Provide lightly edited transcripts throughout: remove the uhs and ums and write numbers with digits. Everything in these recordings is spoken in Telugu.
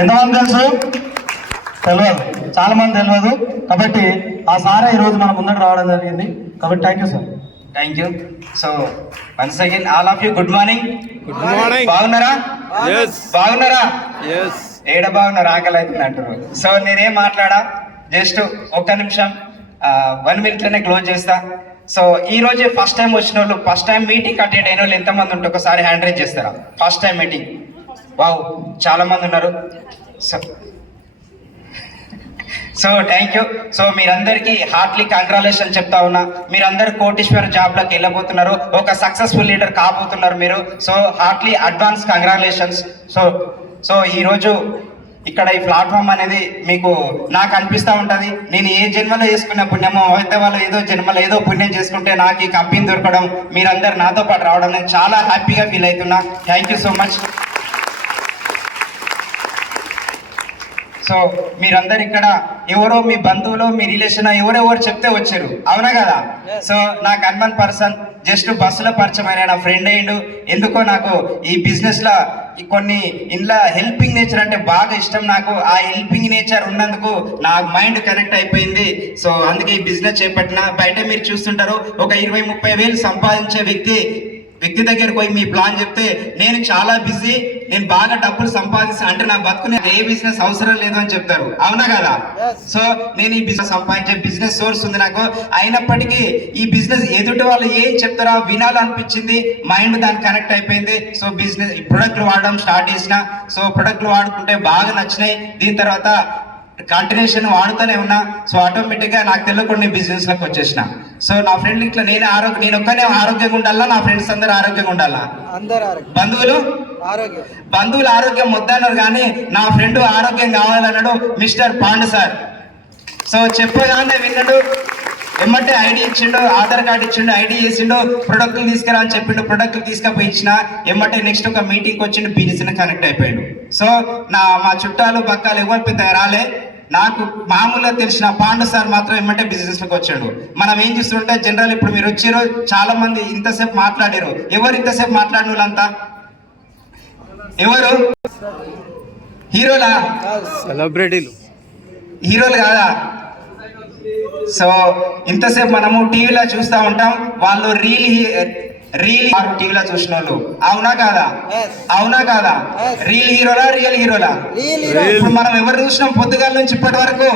ఎంతమంది తెలుసు? తెలియదు, చాలా మంది తెలియదు. కాబట్టి ఆ సారే ఈరోజు మన ముందర రావడం జరిగింది. కాబట్టి thank you sir. Thank you. So once again all of you good morning. Good morning. బాగున్నారా? బాగున్నారా? ఏడ బాగున్నారు? ఆకలి అవుతుంది అంటారు. సో నేనేం మాట్లాడా, జస్ట్ ఒక్క నిమిషం 1 minute క్లోజ్ చేస్తా. సో ఈ రోజు ఫస్ట్ టైం వచ్చిన వాళ్ళు, ఫస్ట్ టైం మీటింగ్ అటెండ్ అయిన వాళ్ళు ఎంతమంది ఉంటే ఒకసారి హ్యాండ్ రైజ్ చేస్తారా? First time meeting. వావ్, చాలా మంది ఉన్నారు. So thank you. సో మీరందరికీ హార్ట్లీ కంగ్రాచులేషన్ చెప్తా ఉన్నా. మీరందరూ కోటీశ్వర జాబ్లోకి వెళ్ళబోతున్నారు, ఒక సక్సెస్ఫుల్ లీడర్ కాబోతున్నారు మీరు. So heartly advance congratulations. So ఈరోజు ఇక్కడ ఈ ప్లాట్ఫామ్ అనేది మీకు నాకు అనిపిస్తూ ఉంటుంది, నేను ఏ జన్మలో చేసుకున్న పుణ్యమో, అయితే వాళ్ళు ఏదో జన్మలో ఏదో పుణ్యం చేసుకుంటే నాకు ఈ కంపెనీ దొరకడం, మీరందరూ నాతో పాటు రావడం నేను చాలా హ్యాపీగా ఫీల్ అవుతున్నా. Thank you so much. So మీరందరు ఇక్కడ ఎవరో మీ బంధువులు, మీ రిలేషన్ ఎవరెవరు చెప్తే వచ్చారు, అవునా కదా? సో నాకు అన్మన్ పర్సన్ జస్ట్ బస్సులో పరిచయం అయిన నా ఫ్రెండ్ అయ్యిండు. ఎందుకో నాకు ఈ బిజినెస్లో కొన్ని ఇంట్లో హెల్పింగ్ నేచర్ అంటే బాగా ఇష్టం. నాకు ఆ హెల్పింగ్ నేచర్ ఉన్నందుకు నా మైండ్ కనెక్ట్ అయిపోయింది. సో అందుకే ఈ బిజినెస్ చేపట్టిన. బయట మీరు చూస్తుంటారు, ఒక 20-30 వేలు సంపాదించే వ్యక్తి దగ్గరికి పోయి మీ ప్లాన్ చెప్తే, నేను చాలా బిజీ, నేను బాగా డబ్బులు సంపాదిస్తాను అంటే నా బతుకునే ఏ బిజినెస్ అవసరం లేదు అని చెప్తారు, అవునా కదా? సో నేను ఈ బిజినెస్ సంపాదించే బిజినెస్ సోర్స్ ఉంది నాకు. అయినప్పటికీ ఈ బిజినెస్ ఎదుటి వాళ్ళు ఏం చెప్తారో వినాలనిపించింది, మైండ్ దానికి కనెక్ట్ అయిపోయింది. సో బిజినెస్ ప్రొడక్ట్లు వాడడం స్టార్ట్ చేసిన. సో ప్రొడక్ట్లు వాడుకుంటే బాగా నచ్చినాయి. దీని తర్వాత కంటిన్యూషన్ వాడుతూనే ఉన్నా. సో ఆటోమేటిక్గా నాకు తెలియకుండా బిజినెస్లోకి వచ్చేసిన. సో నా ఫ్రెండ్ ఇట్లా నేను ఒక్కనే ఆరోగ్యంగా ఉండాలా, నా ఫ్రెండ్స్ అందరూ ఆరోగ్యంగా ఉండాలా, బంధువులు ఆరోగ్యం వద్దన్నారు, కానీ నా ఫ్రెండ్ ఆరోగ్యం కావాలన్నాడు మిస్టర్ పాండు సార్. సో చెప్పగానే విన్నాడు, ఏమంటే ఐడి ఇచ్చిండు, ఆధార్ కార్డు ఇచ్చిండు, ఐడి చేసిండు, ప్రొడక్ట్లు తీసుకురా అని చెప్పిండు. ప్రొడక్ట్లు తీసుకుపోయి ఇచ్చిన. ఏమంటే నెక్స్ట్ ఒక మీటింగ్కి వచ్చిండు, బిజినెస్ కనెక్ట్ అయిపోయాడు. సో మా చుట్టాలు పక్కాలు ఎవరు పెద్ద రాలే, నాకు మామూలుగా తెలిసిన పాండు సార్ మాత్రం ఏమంటే బిజినెస్లోకి వచ్చాడు. మనం ఏం చేస్తుంటే జనరల్ ఇప్పుడు మీరు వచ్చారు, చాలా మంది ఇంతసేపు మాట్లాడారు. ఎవరు ఇంతసేపు మాట్లాడిన వాళ్ళంతా ఎవరు? హీరోలా? సెలబ్రిటీలు. హీరోలు కాదా? సో ఇంతసేపు మనము టీవీలో చూస్తూ ఉంటాం, వాళ్ళు రీల్ టీవీలో చూసిన వాళ్ళు, అవునా కాదా? అవునా కాదా? రీల్ హీరోలా, రియల్ హీరోలా? ఇప్పుడు మనం ఎవరు చూసినాం పొద్దుగాల నుంచి ఇప్పటి వరకు?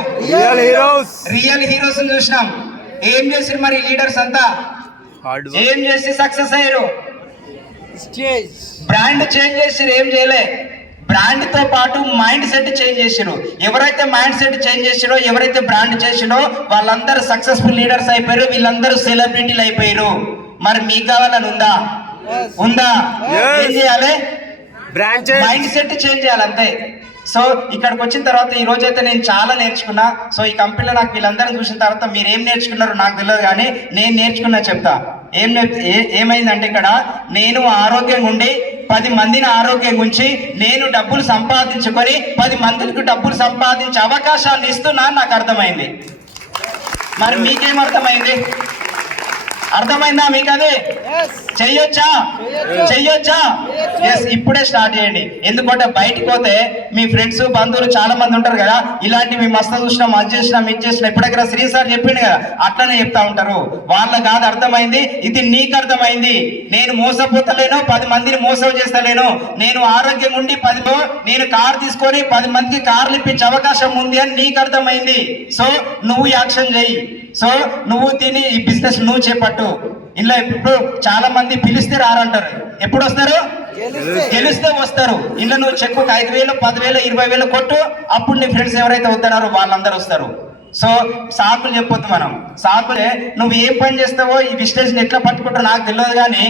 రియల్ హీరోస్ చూసినాం. ఏం చేసిరు మరి లీడర్స్ అంతా? ఏం చేసి సక్సెస్ అయ్యారు? బ్రాండ్ చేంజ్ చేసిరు, ఏం చేయలే. బ్రాండ్ తో పాటు మైండ్ సెట్ చేంజ్ చేసిరు. ఎవరైతే మైండ్ సెట్ చేంజ్ చేసిరో, ఎవరైతే బ్రాండ్ చేసిరో వాళ్ళందరూ సక్సెస్ఫుల్ లీడర్స్ అయిపోయారు, వీళ్ళందరూ సెలబ్రిటీలు అయిపోయారు. మరి మీకు కావాలని ఉందా? ఏం చేయాలి? మైండ్ సెట్ చేంజ్ చేయాలి, అంతే. సో ఇక్కడికి వచ్చిన తర్వాత ఈ రోజైతే నేను చాలా నేర్చుకున్నా. సో ఈ కంపెనీలో నాకు వీళ్ళందరినీ చూసిన తర్వాత మీరు ఏం నేర్చుకున్నారో నాకు తెలియదు, కానీ నేను నేర్చుకున్నా చెప్తా. ఏమైందంటే ఇక్కడ నేను ఆరోగ్యంగా ఉండి 10 మందిని ఆరోగ్యంగా ఉంచి నేను డబ్బులు సంపాదించుకొని 10 మందికి డబ్బులు సంపాదించే అవకాశాలు ఇస్తున్నా నాకు అర్థమైంది. మరి మీకేం అర్థమైంది? అర్థమైందా మీకు? అది చెయ్యొచ్చా? ఎస్, ఇప్పుడే స్టార్ట్ చేయండి. ఎందుకంటే బయటకు పోతే మీ ఫ్రెండ్స్, బంధువులు చాలా మంది ఉంటారు కదా, ఇలాంటివి మస్తు చూసినాం, అది చేసినాం, ఇది చేసినాం, ఇప్పుడెక్కడ శ్రీ సార్ చెప్పిండు కదా, అట్లనే చెప్తా ఉంటారు. వాళ్ళకి కాదు అర్థమైంది, ఇది నీకు అర్థమైంది. నేను మోసపోతలేను, 10 మందిని మోసం చేస్తలేను. నేను ఆరోగ్యం ఉండి నేను కారు తీసుకొని 10 మందికి కార్లు ఇప్పించే అవకాశం ఉంది అని నీకు అర్థమైంది. సో నువ్వు యాక్షన్ చెయ్యి. సో నువ్వు తిని ఈ బిజినెస్ నువ్వు చేపట్టు. ఇలా ఇప్పుడు చాలా మంది పిలిస్తే రారంటారు, ఎప్పుడు వస్తారు? గెలిస్తే వస్తారు. ఇలా నువ్వు చెక్కు 5,000, 10,000, 20,000 కొట్టు, అప్పుడు నీ ఫ్రెండ్స్ ఎవరైతే వస్తున్నారో వాళ్ళందరూ వస్తారు. సో సాకులు చెప్పొద్దు మనం. సాకులే నువ్వు ఏం పని చేస్తావో ఈ బిజినెస్ ఎట్లా పట్టుకుంటారో నాకు తెలియదు, కానీ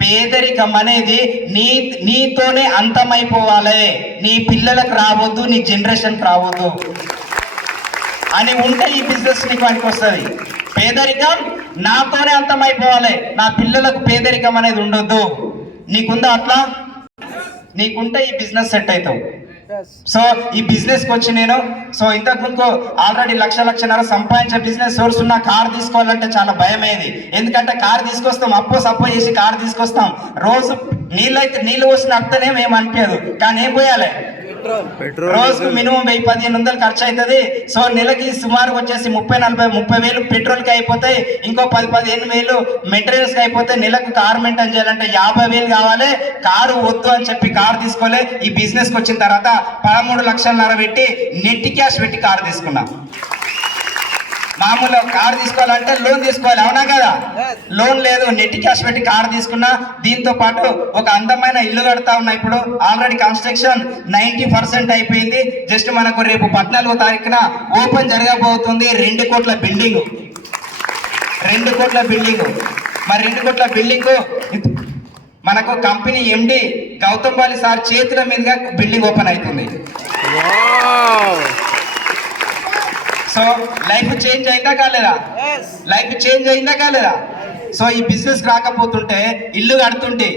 పేదరికం అనేది నీతోనే అంతమైపోవాలి. నీ పిల్లలకు రావద్దు, నీ జనరేషన్కి రావద్దు అని ఉంటే ఈ బిజినెస్ నీకు పనికి వస్తుంది. పేదరికం నాతోనే అంతమైపోవాలి, నా పిల్లలకు పేదరికం అనేది ఉండొద్దు. నీకుందా అట్లా? నీకుంటే ఈ బిజినెస్ సెట్ అవుతావు. సో ఈ బిజినెస్కి వచ్చి నేను ఇంతకు ముందు ఆల్రెడీ లక్షన్నర సంపాదించే బిజినెస్ సోర్స్ ఉన్న కార్ తీసుకోవాలంటే చాలా భయం అయ్యేది. ఎందుకంటే కార్ తీసుకొస్తాం, అప్పో చేసి కార్ తీసుకొస్తాం, రోజు నీళ్ళు పోసిన అర్థనే మేము అనిపించదు, కానీ ఏం పోయాలి? పెట్రోల్ రోజుకు మినిమం 1000-1500 ఖర్చు అవుతుంది. సో నెలకి సుమారు వచ్చేసి 30 వేలు పెట్రోల్ కి అయిపోతాయి. ఇంకో 10-15 వేలు మెటీరియల్స్ కి అయిపోతాయి. నెలకు కారు మెయింటైన్ చేయాలంటే 50 వేలు కావాలి. కారు వద్దు అని చెప్పి కారు తీసుకోలే. ఈ బిజినెస్ కి వచ్చిన తర్వాత 13 లక్షలన్నర పెట్టి నెట్ క్యాష్ పెట్టి కారు తీసుకున్నా. మామూలు కారు తీసుకోవాలంటే లోన్ తీసుకోవాలి, అవునా కదా? లోన్ లేదు, నెట్ క్యాష్ పెట్టి కారు తీసుకున్నా. దీంతో పాటు ఒక అందమైన ఇల్లు కడతా ఉన్నా. ఇప్పుడు ఆల్రెడీ కన్స్ట్రక్షన్ 90% అయిపోయింది. జస్ట్ మనకు రేపు 14వ తారీఖున ఓపెన్ జరగబోతుంది. 2 కోట్ల బిల్డింగ్. 2 కోట్ల బిల్డింగ్. మరి 2 కోట్ల బిల్డింగ్ మనకు company MD Gautam Bali sir చేతుల మీదుగా బిల్డింగ్ ఓపెన్ అవుతుంది. సో లైఫ్ చేంజ్ అయిందా కాలేదా? లైఫ్ చేంజ్ అయిందా కాలేదా? సో ఈ బిజినెస్ రాకపోతుంటే ఇల్లు కడుతుంటే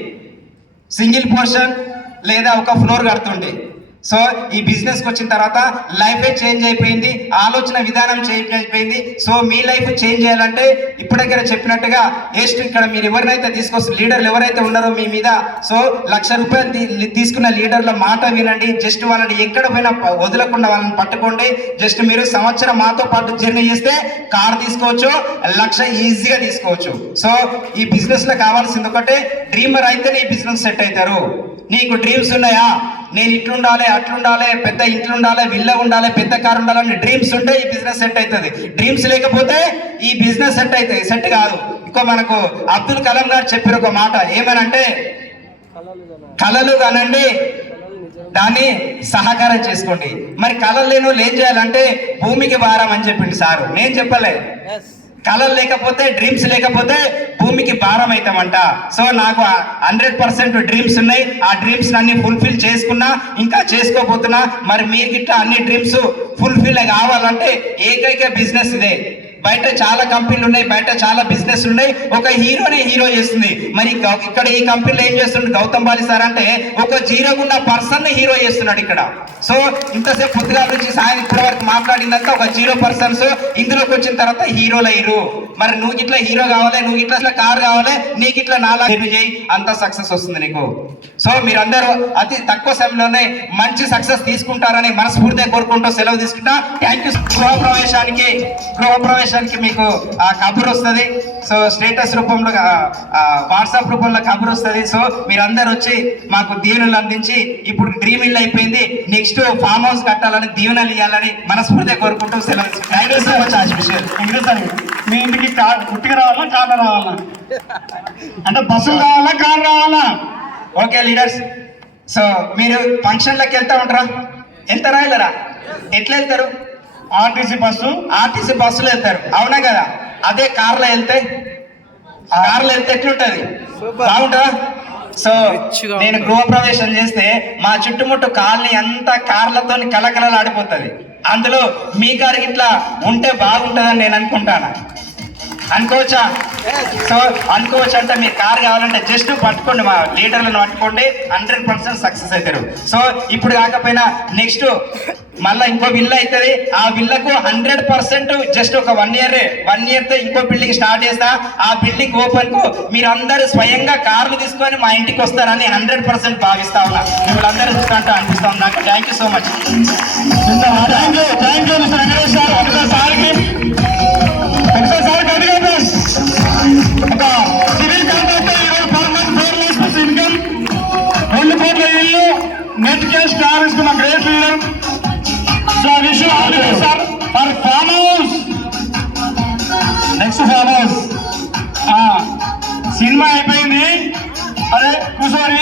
సింగిల్ పోర్షన్ లేదా ఒక ఫ్లోర్ కడుతుంటే. సో ఈ బిజినెస్కి వచ్చిన తర్వాత లైఫే చేంజ్ అయిపోయింది, ఆలోచన విధానం చేంజ్ అయిపోయింది. సో మీ లైఫ్ చేంజ్ చేయాలంటే ఇప్పటికే చెప్పినట్టుగా ఇక్కడ మీరు ఎవరినైతే తీసుకొస్తారు, లీడర్లు ఎవరైతే ఉన్నారో మీ మీద, సో 1,00,000 రూపాయలు తీసుకున్న లీడర్ల మాట వినండి. జస్ట్ వాళ్ళని ఎక్కడ పోయినా వదలకుండా వాళ్ళని పట్టుకోండి. జస్ట్ మీరు సంవత్సరం మాతో పాటు జర్నీ చేస్తే కార్ తీసుకోవచ్చు, 1,00,000 ఈజీగా తీసుకోవచ్చు. సో ఈ బిజినెస్ లో కావాల్సింది ఒకటే, డ్రీమర్ అయితేనే ఈ బిజినెస్ సెట్ అవుతారు. నీకు డ్రీమ్స్ ఉన్నాయా? నేను ఇట్లుండాలి, అట్లుండాలి, పెద్ద ఇంట్లో ఉండాలి, విల్ల ఉండాలి, పెద్ద కారు ఉండాలని డ్రీమ్స్ ఉంటే ఈ బిజినెస్ సెట్ అవుతుంది. డ్రీమ్స్ లేకపోతే ఈ బిజినెస్ సెట్ అవుతుంది, సెట్ కాదు. ఇంకో మనకు అబ్దుల్ కలాం గారు చెప్పిన ఒక మాట ఏమనంటే, కలలు కనండి, దాన్ని సహకారం చేసుకోండి. మరి కలలు లేని వాళ్ళు ఏం చేయాలంటే భూమికి భారం అని చెప్పింది సారు. నేను చెప్పలే. కళలు లేకపోతే, డ్రీమ్స్ లేకపోతే భూమికి భారం అవుతామంట. సో నాకు 100% డ్రీమ్స్ ఉన్నాయి. ఆ డ్రీమ్స్ అన్ని ఫుల్ఫిల్ చేసుకున్నా, ఇంకా చేసుకోబోతున్నా. మరి మీకు ఇట్లా అన్ని డ్రీమ్స్ ఫుల్ఫిల్ కావాలంటే ఏకైక బిజినెస్ ఇదే. బయట చాలా కంపెనీలు ఉన్నాయి, బయట చాలా బిజినెస్ ఉన్నాయి. ఒక హీరోనే హీరో చేస్తుంది. మరి ఇక్కడ ఈ కంపెనీలో ఏం చేస్తుంది గౌతమ్ బాలి సార్ అంటే, ఒక జీరోగున్న పర్సన్ హీరో చేస్తున్నాడు ఇక్కడ. సో ఇంతసేపు పొద్దుగాల నుంచి సాయం ఇప్పటి వరకు మాట్లాడిందంతా ఒక 0 పర్సన్స్. ఇందులోకి వచ్చిన తర్వాత హీరోలు అయ్యారు. మరి నువ్వు ఇట్లా హీరో కావాలి, నువ్వు ఇట్లా కార్ కావాలి, నీకు ఇట్లా 4 చేయి, అంత సక్సెస్ వస్తుంది నీకు. సో మీరందరూ అతి తక్కువ సమయంలోనే మంచి సక్సెస్ తీసుకుంటారని మనస్ఫూర్తిగా కోరుకుంటూ సెలవు తీసుకుంటా. Thank you. గృహప్రవేశానికి మీకు కబురు వస్తుంది. సో స్టేటస్ రూపంలో, వాట్సాప్ రూపంలో కబురు వస్తుంది. సో మీరందరూ వచ్చి మాకు దీవెనలు అందించి, ఇప్పుడు డ్రీమ్ ఇల్లు అయిపోయింది, నెక్స్ట్ ఫామ్ హౌస్ కట్టాలని, దీవెనలు ఇవ్వాలని మనస్ఫూర్తిగా కోరుకుంటూ సెలవు. Thank you so much Ashish. మీ ఇంటికి గుట్టిగా రావాలా, కార్లో రావాలా? అంటే బస్సులు రావాలా, కార్ రావాలా? ఓకే లీడర్స్, సో మీరు ఫంక్షన్లకు వెళ్తా ఉంటారా? వెళ్తారా వెళ్ళరా? ఎట్లా వెళ్తారు? ఆర్టీసీ బస్సులో వెళ్తారు, అవునా కదా? అదే కార్లో వెళ్తే ఎట్లుంటది? బాగుంటుందా? సో నేను గృహప్రవేశం చేస్తే మా చుట్టుముట్టు కాలనీ అంతా కార్లతో కలకలలాడిపోతుంది. అందులో మీ కారు ఇట్లా ఉంటే బాగుంటుందని నేను అనుకుంటాను. అనుకోవచ్చా? సో అనుకోవచ్చు అంటే మీ కార్ కావాలంటే జస్ట్ పట్టుకోండి, మా లీడర్లను పట్టుకోండి, 100% సక్సెస్ అవుతారు. సో ఇప్పుడు కాకపోయినా నెక్స్ట్ మళ్ళీ ఇంకో విల్ల అవుతుంది. ఆ విల్లకు 100% జస్ట్ ఒక 1 ఇయర్తో ఇంకో బిల్డింగ్ స్టార్ట్ చేస్తా. ఆ బిల్డింగ్ ఓపెన్ కు మీరందరూ స్వయంగా కార్లు తీసుకొని మా ఇంటికి వస్తారని 100% భావిస్తా ఉన్నా. మిమ్మల్ని అందరూ చూసినట్టు అనిపిస్తా ఉన్నా. Thank you so much. Civil contractor 4 income, 2 కోట్ల ఇల్లు, నెట్ క్యాష్ కార్ ఇస్తున్న great leader. So wish you all the best sir for farm house. Next farm house. Cinema అయిపోయింది. అరే కూర్చోని